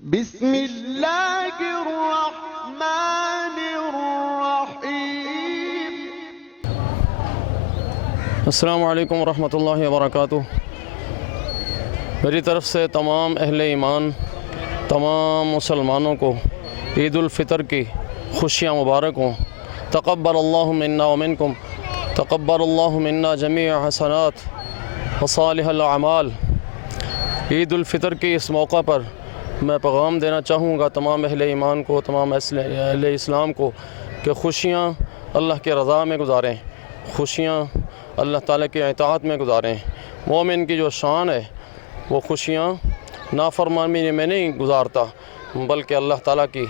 بسم اللہ الرحمن الرحیم۔ السلام علیکم ورحمۃ اللہ وبرکاتہ۔ میری طرف سے تمام اہل ایمان، تمام مسلمانوں کو عید الفطر کی خوشیاں مبارک ہوں۔ تقبل اللہ منا ومنکم، تقبل اللہ منا جمیع حسنات وصالح الاعمال۔ عید الفطر کی اس موقع پر میں پیغام دینا چاہوں گا تمام اہل ایمان کو، تمام اہل اسلام کو کہ خوشیاں اللہ کے رضا میں گزاریں، خوشیاں اللہ تعالیٰ کی اطاعت میں گزاریں۔ مومن کی جو شان ہے وہ خوشیاں نافرمانی میں نہیں گزارتا، بلکہ اللہ تعالیٰ کی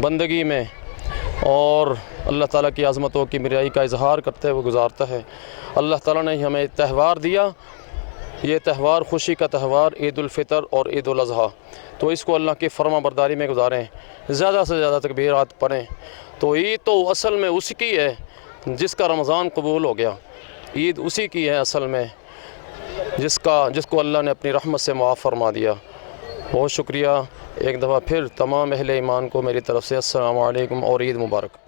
بندگی میں اور اللہ تعالیٰ کی عظمتوں کی بڑائی کا اظہار کرتے ہوئے گزارتا ہے۔ اللہ تعالیٰ نے ہمیں تہوار دیا، یہ تہوار خوشی کا تہوار عید الفطر اور عید الاضحیٰ، تو اس کو اللہ کی فرما برداری میں گزاریں، زیادہ سے زیادہ تکبیرات پڑھیں۔ تو عید تو اصل میں اسی کی ہے جس کا رمضان قبول ہو گیا، عید اسی کی ہے اصل میں جس کو اللہ نے اپنی رحمت سے معاف فرما دیا۔ بہت شکریہ ایک دفعہ پھر تمام اہل ایمان کو میری طرف سے السلام علیکم اور عید مبارک۔